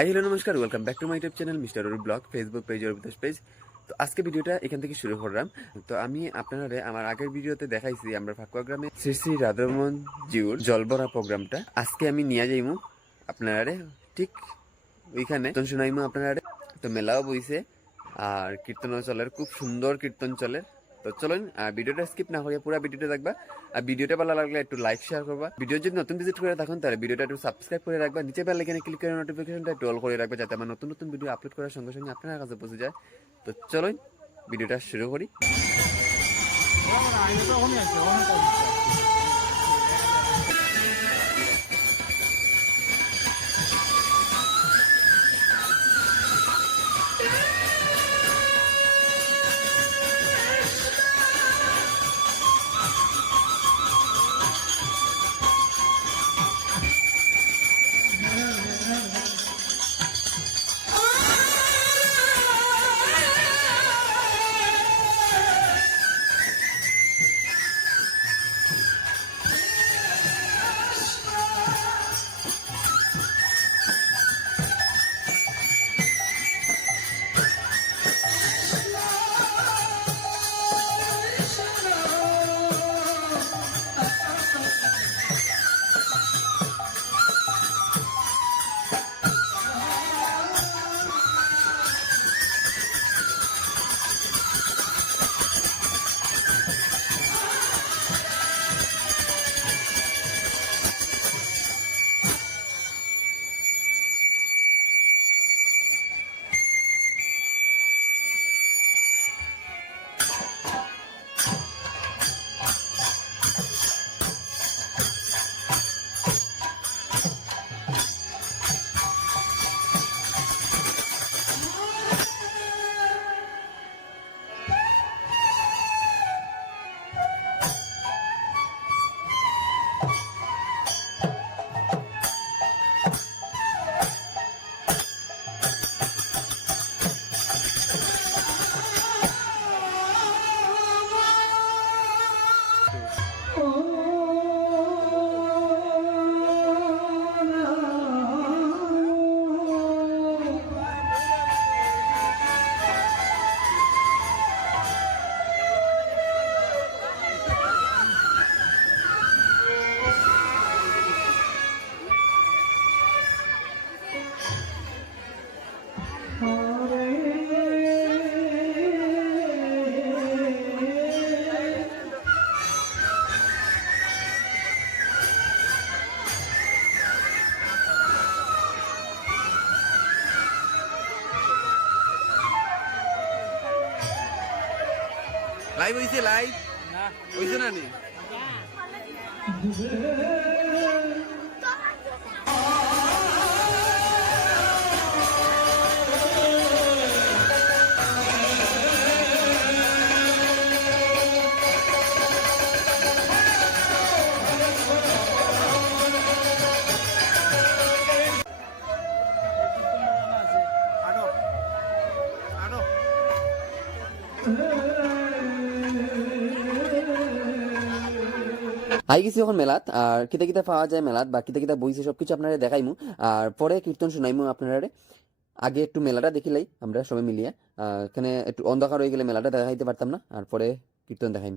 High, hello, নমস্কার welcome back to my YouTube channel mister Arup blog Facebook page অরবিদাস page তো আজকে ভিডিওটা এখান থেকে শুরু করলাম। তো আমি আপনারা আমার আগের ভিডিওতে দেখাইছি, আমরা ফাকুয়া গ্রামে শ্রী শ্রী রাধারমন জিউর জলবরা প্রোগ্রামটা। আজকে আমি নিয়ে যাইমু আপনারা ঠিক ওইখানে। কীর্তন শুনাইমু আপনারা তো মেলাও বইছে, আর কীর্তনও চলের খুব সুন্দর কীর্তন চলে। তো চলুন ভিডিওটা স্কিপ না হয়ে পুরো ভিডিওটা দেখবা। আর ভিডিওটা ভালো লাগলে একটু লাইক শেয়ার করবা। ভিডিও যদি নতুন ভিজিট করে থাকুন, তাহলে ভিডিওটা একটু সাবস্ক্রাইব করে রাখবা। নিচে বেল আইকনে ক্লিক করে নোটিফিকেশনটা একটু অল করে রাখবা, যাতে আমার নতুন নতুন ভিডিও আপলোড করার সঙ্গে সঙ্গে আপনার কাছে পৌঁছে যায়। তো চলুন, ভিডিওটা শুরু করি। লাইভ হইছে লাইভ হইছে না নি? আই গেছি এখন মেলাত, আর কিতা কিতা পাওয়া যায় মেলাত, বা কিতা কিতা বইছে, সবকিছু আপনারা দেখাইমু। আর পরে কীর্তন শুনাইমু আপনারা আগে একটু মেলাটা দেখিলাই আমরা সবাই মিলিয়ে। এখানে একটু অন্ধকার হয়ে গেলে মেলাটা দেখাইতে পারতাম না, আর পরে কীর্তন দেখাইম।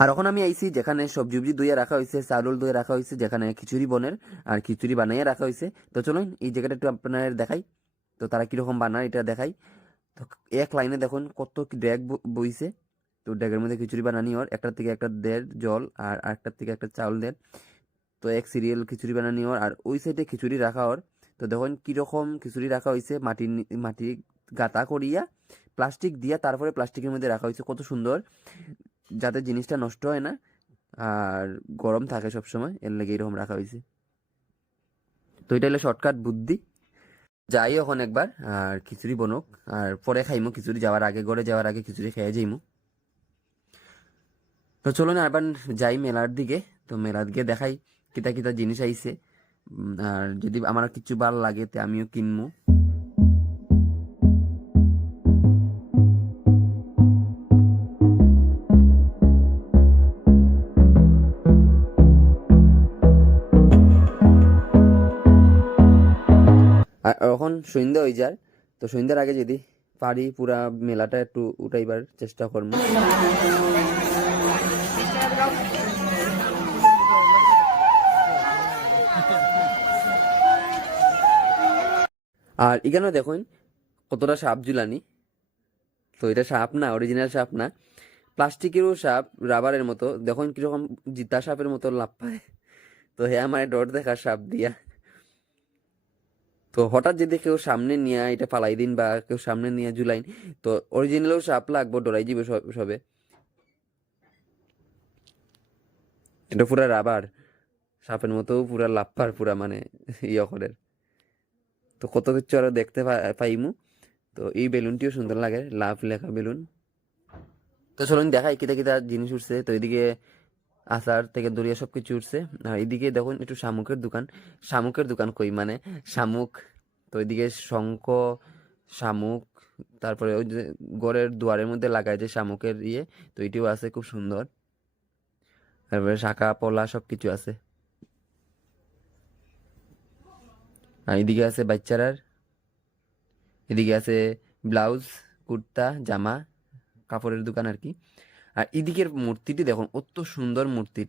আর এখন আমি আইছি যেখানে সবজি উবজি ধুয়ে রাখা হয়েছে চাউল ধুয়ে রাখা হয়েছে যেখানে খিচুড়ি বনের, আর খিচুড়ি বানাইয়ে রাখা হয়েছে তো চলুন, এই জায়গাটা একটু আপনার দেখাই। তো তারা কীরকম বানায় এটা দেখাই। তো এক লাইনে দেখুন কত ড্যাগ বইছে। তো ড্যাগের মধ্যে খিচুড়ি বানানি ওর। একটার থেকে একটা দেড় জল আর আরেকটার থেকে একটা চাউল দেন তো এক সিরিয়াল খিচুড়ি বানানি ওর। আর ওই সাইডে খিচুড়ি রাখা ওর। তো দেখুন কীরকম খিচুড়ি রাখা হয়েছে মাটির মাটি গাঁথা করিয়া, প্লাস্টিক দিয়া তারপরে প্লাস্টিকের মধ্যে রাখা হয়েছে কত সুন্দর। যাতে জিনিসটা নষ্ট হয় না, আর গরম থাকে সব সময় এর লেগে এরকম রাখা হয়েছে। তো এটা হলো শর্টকাট বুদ্ধি। যাই এখন একবার, আর খিচুড়ি বনুক, আর পরে খাইমু খিচুড়ি, যাওয়ার আগে ঘরে যাওয়ার আগে খিচুড়ি খেয়ে যাইমু। তো চলো না এবার যাই মেলার দিকে, তো মেলার দিকে দেখাই কিতা কিতা জিনিস আইছে। আর যদি আমার কিছু ভালো লাগে তে আমিও কিনবো সন্ধ্যা হয়ে যায় তো সন্ধ্যার আগে যদি পারি পুরা মেলাটা একটু উঠাইবার চেষ্টা করব। আর এখানে দেখুন, কতটা সাপ ঝুলানি। তো এটা সাপ না অরিজিনাল সাপ না। প্লাস্টিকেরও সাপ, রাবারের মতো। দেখুন কীরকম জিতা সাপের মতো লাভ পায়। তো হ্যাঁ আমার ডর দেখা সাপ দিয়া। তো হঠাৎ যদি কেউ সামনে নিয়ে এটা পালাই দিন বা কেউ সামনে নিয়ে ঝুলাইন তো অরিজিনালও সাপ লাগবো, ডরাই যাবে সব- এটা পুরা রাবার সাপের মতো পুরা লাপ্পার, পুরা মানে ইয়ে করে তো কত কিছু আরও দেখতে পাইমু। তো এই বেলুনটিও সুন্দর লাগে, লাভ লেখা বেলুন। তো চলুন দেখাই, কিতা কিতা জিনিস উঠছে। তো এদিকে আচার থেকে দরিয়া সব কিছু উঠছে। আর এদিকে দেখুন একটু শামুকের দোকান। শামুকের দোকান কই মানে? শামুক, তো এদিকে শঙ্খ, শামুক, তারপরে ওই যে ঘরের দুয়ারের মধ্যে লাগায় যে শামুকের ইয়ে তো এটিও আছে খুব সুন্দর। তারপরে শাখা, পলা সব কিছু আছে। আর এদিকে আছে বাচ্চারার। এদিকে আছে ব্লাউজ, কুর্তা, জামা, কাপড়ের দোকান আর কি। আর এদিকের মূর্তিটি দেখুন অত সুন্দর মূর্তি।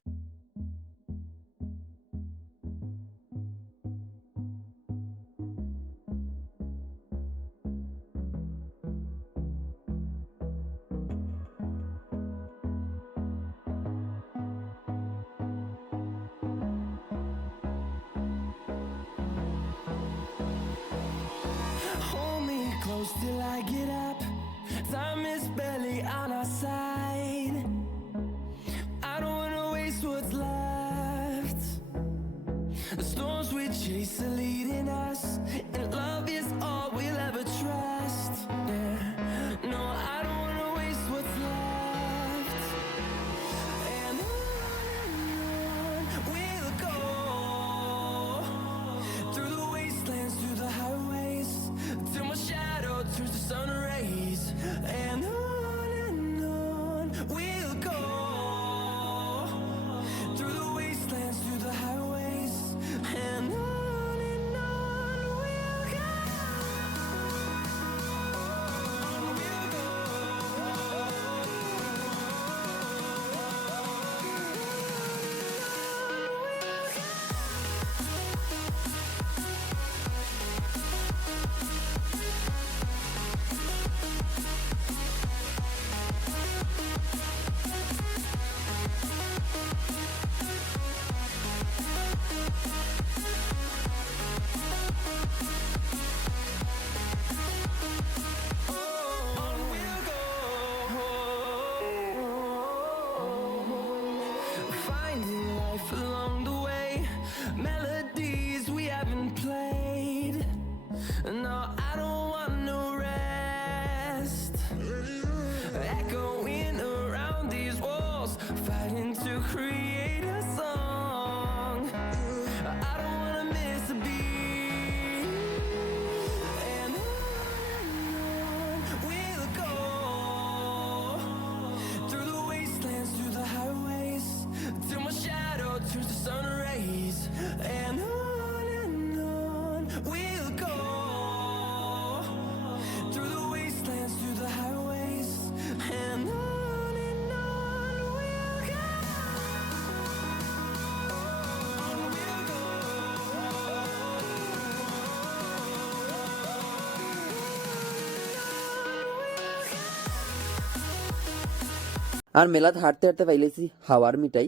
আর মেলাত হাঁটতে হাঁটতে পাইলেছি হাওয়ার মিঠাই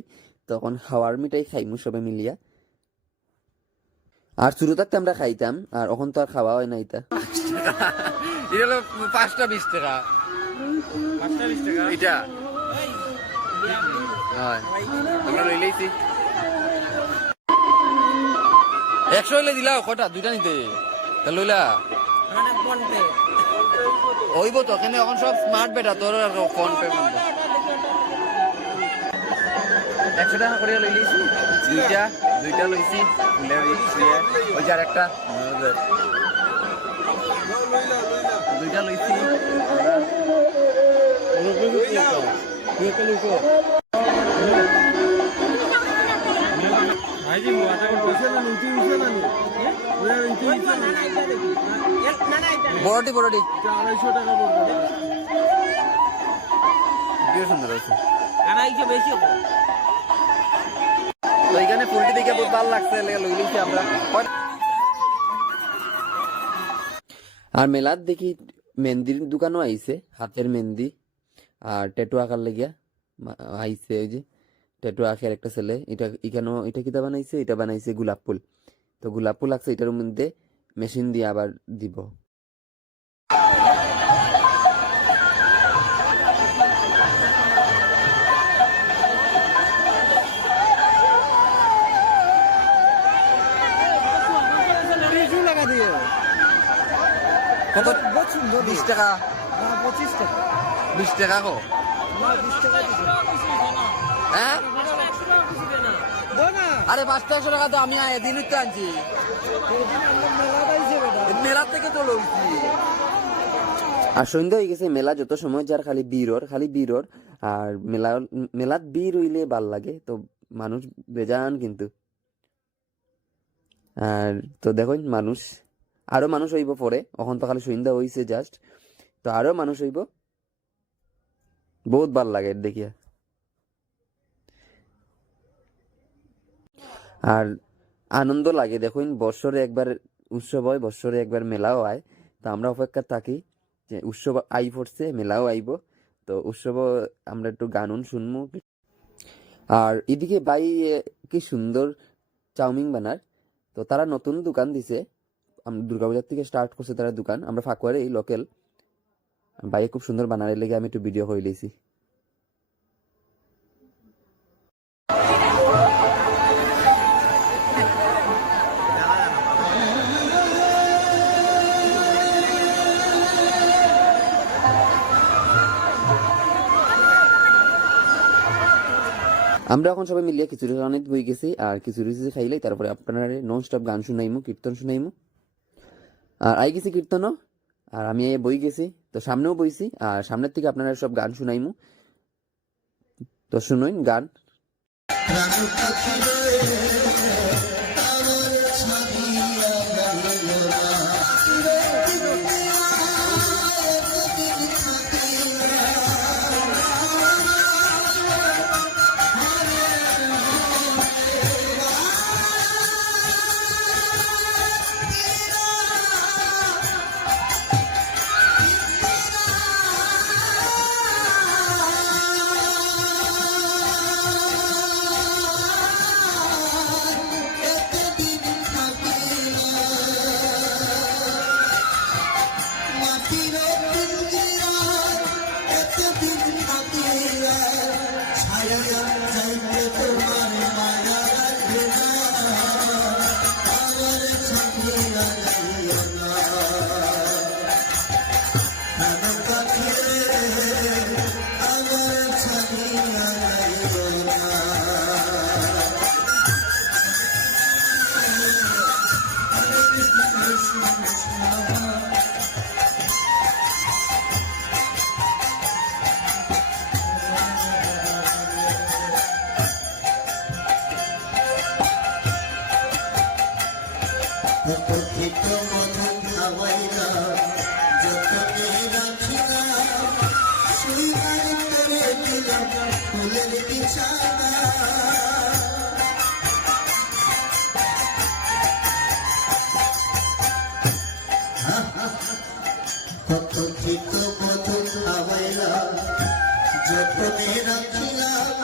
তখন হাওয়ার মিঠাই খাইমু সবে মিলিয়া। আর শুরু থাকতে আমরা খাইতাম আর এখন তো আর খাওয়া হয় না এটা। এটা হলো পাঁচটা বিশ টাকা। পাঁচটা বিশ টাকা? এটা? আমরা একশো হইলে দিলাও কটা? দুইটা নিতে। তা লইলা। মানে ওইব তো এখানে এখন সব স্মার্ট বেটা তোর আর ফোন পে একশো টাকা করে লই লইছি। দুইটা দুইটা লইছি ওই যে আরেকটা। দুইটা লইছি। ভাইজি বড়টি বড়টি। আড়াইশো টাকা পড়বে সুন্দর আছে। আড়াইশো বেশি ফুলটি দেখে ভালো লাগছে আমরা। আর মেলাত দেখি মেহেন্দির দোকানও আইছে, হাতের মেহেন্দি আর ট্যাটু আঁকার লাগিয়া আইছে ওই যে ট্যাটু আঁকার একটা ছেলে। এটা, এখানেও এটা কিতা বানাইছে? এটা বানাইছে গোলাপ ফুল। তো গোলাপ ফুল আছে এটার মধ্যে মেশিন দিয়ে আবার দিব। কত? বিশ টাকা। পঁচিশ টাকা। বিশ টাকা কো? হ্যাঁ? আরে পাঁচটা একশো টাকা তো আমি এদিনই তো আনছি। মেলা মেলা থেকে তো লইছি আর সন্ধ্যা হয়ে গেছে মেলা যত সময় যার খালি বীরর খালি বীরর আর মেলা মেলাত বীর হইলে ভালো লাগে তো মানুষ বেজান কিন্তু। আর তো দেখুন মানুষ আরও মানুষ হইব পরে অখন তো খালি সন্ধ্যা হইছে জাস্ট তো আরও মানুষ হইব। বহুত ভালো লাগে দেখিয়া। আর আনন্দ লাগে, দেখুন, বৎসরে একবার উৎসব হয়, বৎসরে একবার মেলাও হয়, তো আমরা অপেক্ষা থাকি যে উৎসব আই পড়ছে, মেলাও আইব, তো উৎসব আমরা একটু গানুন শুনব। আর এদিকে বাই কি সুন্দর চাউমিন বানার, তো তারা নতুন দোকান দিছে। দুর্গাপূজার থেকে স্টার্ট করছে তারা দোকান। আমরা ফাকুয়ারে এই লোকাল বাইয়ে খুব সুন্দর বানার লেগে আমি একটু ভিডিও হয়ে লিছি আমরা এখন সবাই মিলিয়ে খিচুড়ি রানিত বই গেছি, আর খিচুড়ি খাইলে তারপরে আপনারা নন স্টপ গান শুনাইমু, কীর্তন শুনাইমু। আর আই গেছি কীর্তনও, আর আমি এই বই গেছি, তো সামনেও বইছি, আর সামনের থেকে আপনারা সব গান শুনাইমু। তো শুনুন গান। তোকে রাখিলাম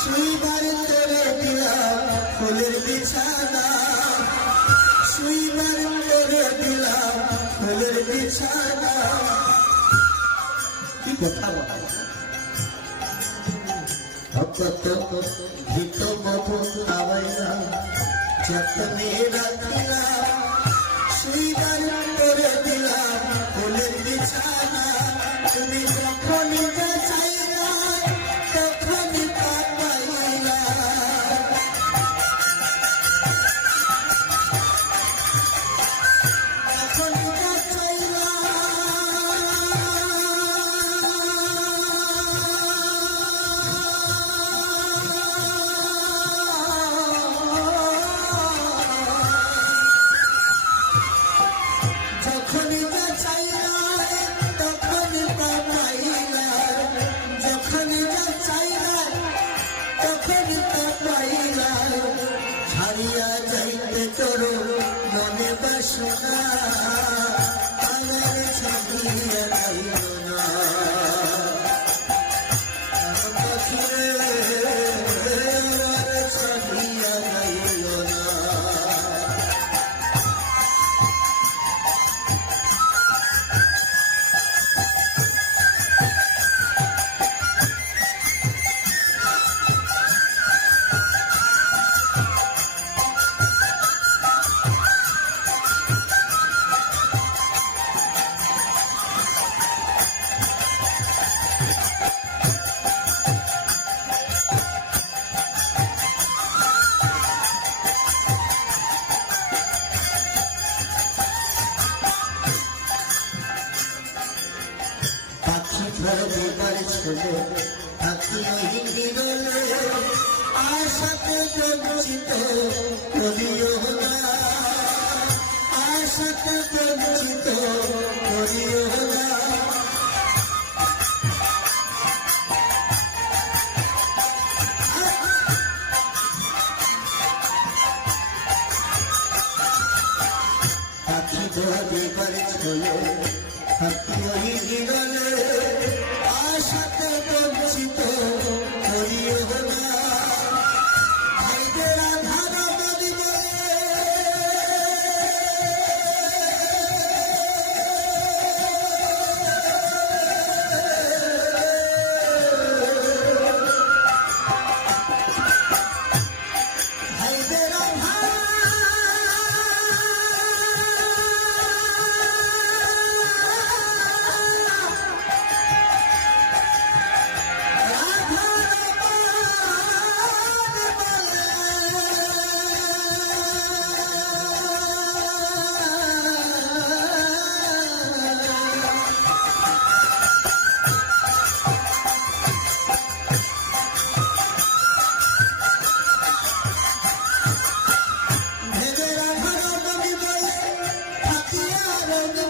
শুইবার তোরে দিলাম ফুলের বিছানা, শুইবার তোরে দিলাম ফুলের বিছানা। কি কথা ভগত গীত মধু আবাইলা যত মেয়ে রাখিলাম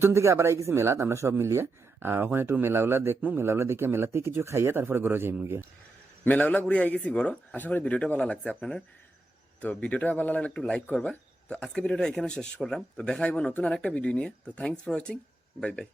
কীর্তন থেকে আবার গেছি মেলাত, আমরা সব মিলিয়ে। আর ওখানে একটু মেলাগুলা দেখব মেলাগুলা দেখে মেলাতে কিছু খাইয়ে তারপরে ঘরে যাইমু গিয়ে। মেলাগুলা ঘুরে আই গেছি গরো। আশা করি ভিডিওটা ভালো লাগছে আপনার তো ভিডিওটা ভালো লাগলে একটু লাইক করবা। তো আজকে ভিডিওটা এখানে শেষ করলাম। তো দেখাইবো নতুন আর একটা ভিডিও নিয়ে। তো thanks for watching bye bye.